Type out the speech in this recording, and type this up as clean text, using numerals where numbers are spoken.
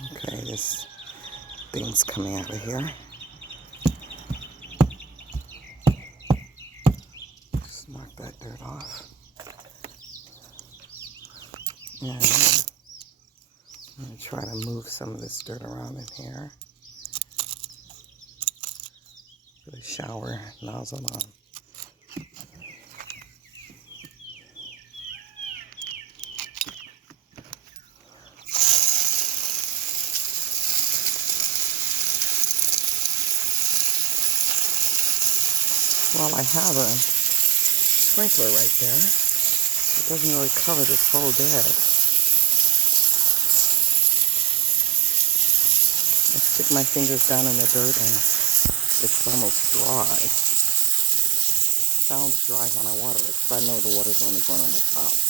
Okay, this thing's coming out of here. Just knock that dirt off. And I'm going to try to move some of this dirt around in here. Put a shower nozzle on. Well, I have a sprinkler right there. It doesn't really cover this whole bed. I stick my fingers down in the dirt and it's almost dry. It sounds dry when I water it, so I know the water's only going on the top.